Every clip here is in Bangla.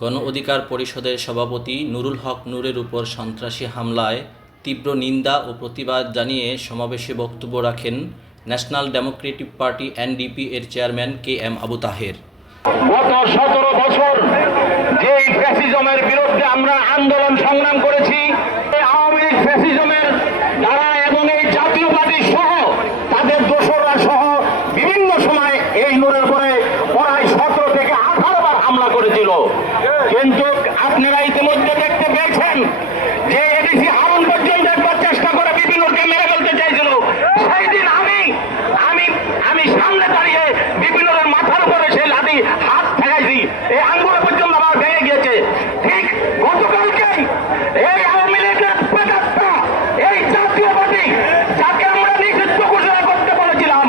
গণ অধিকার পরিষদের সভাপতি নুরুল হক নূরের উপর সন্ত্রাসী হামলায় তীব্র নিন্দা ও প্রতিবাদ জানিয়ে সমাবেশে বক্তব্য রাখেন ন্যাশনাল ডেমোক্রেটিক পার্টি এনডিপি এর চেয়ারম্যান কে.এম. আবু তাহের। গত 17 বছর যে ফ্যাসিজমের বিরুদ্ধে আমরা আন্দোলন সংগ্রাম করেছি, আওয়ামী লীগ ফ্যাসিজমের দ্বারা এবং এই জাতীয়বাদী সহ তাদের দোসররা সহ বিভিন্ন সময় এই নূরের উপরে প্রায় 17 থেকে 18 বার হামলা করেছিল। কিন্তু আপনারা ইতিমধ্যে দেখতে পেয়েছেন যে এডিসি হারুন পর্যন্ত একবার চেষ্টা করে বিপিনুরকে মেরে ফেলতে চাইছিল। সেই দিন আমি সামনে দাঁড়িয়ে বিপিনুরের মাথার উপরে সেই লাঠি হাত ঠেকাইছি, এই আঙ্গুলে পর্যন্ত আমার ভেঙে গিয়েছে। ঠিক গতকালকেই এই আওয়ামী লীগের প্রেতাত্মা, এই জাতীয়বাদী যাকে আমরা নিষিদ্ধ ঘোষণা করতে বলেছিলাম,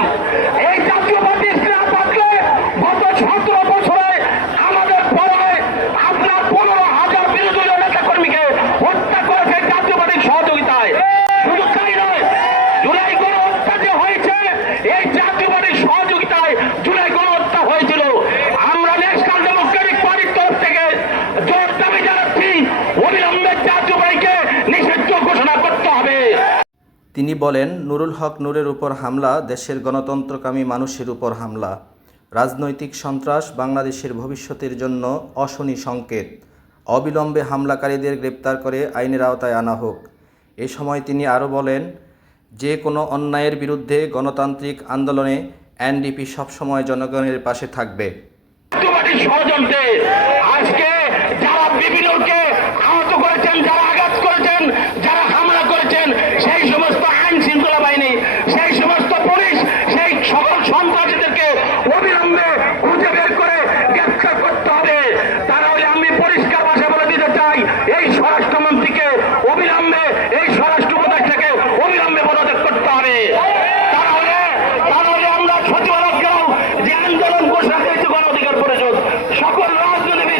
এই জাতীয়বাদী না থাকলে গত 17 বছরে আমাদের পড়ায় আপনার 15,000 বিরোধী নেতা কর্মীকে হত্যা করেছে জাতীয়বাদী সহযোগিতায়। শুধু তাই নয়, জুলাই গণহত্যা যে হয়েছে এই জাতীয়বাদী সহযোগিতায় জুলাই গণহত্যা হয়েছিল। আমরা ন্যাশনাল ডেমোক্রেটিক পার্টির তরফ থেকে জোর দাবি জানাচ্ছি, অবিলম্বে জাতীয়বাদীকে নিষিদ্ধ ঘোষণা করতে হবে। তিনি বলেন, নুরুল হক নূরের উপর হামলা দেশের গণতন্ত্রকামী মানুষের উপর হামলা। রাজনৈতিক সন্ত্রাস বাংলাদেশের ভবিষ্যতের জন্য অশনি সংকেত। অবিলম্বে হামলাকারীদের গ্রেপ্তার করে আইনের আওতায় আনা হোক। এ সময় তিনি আরও বলেন, যে কোনো অন্যায়ের বিরুদ্ধে গণতান্ত্রিক আন্দোলনে এনডিপি সবসময় জনগণের পাশে থাকবে। জাতীয়বাদী ষড়যন্ত্রে আজকে যারা বিপিনুরকে আহত করেছেন, যারা আঘাত করেছেন, যারা হামলা করেছেন, সেই সমস্ত আইন শৃঙ্খলা বাহিনী, সেই সমস্ত পুলিশ, সেই সকল সন্ত্রাসীদেরকে অবিলম্বে খুঁজে বের করে গ্রেফতার করতে হবে। তাহলে আমি পরিষ্কার ভাষায় বলে দিতে চাই, এই স্বরাষ্ট্রমন্ত্রীকে অবিলম্বে, এই স্বরাষ্ট্র উপদেষ্টাকে অবিলম্বে পদত্যাগ করতে হবে। তাহলে আমরা সচিবালয় যে আন্দোলন ঘোষণা করেছে গণ অধিকার পরিষদ, সকল রাজনৈতিক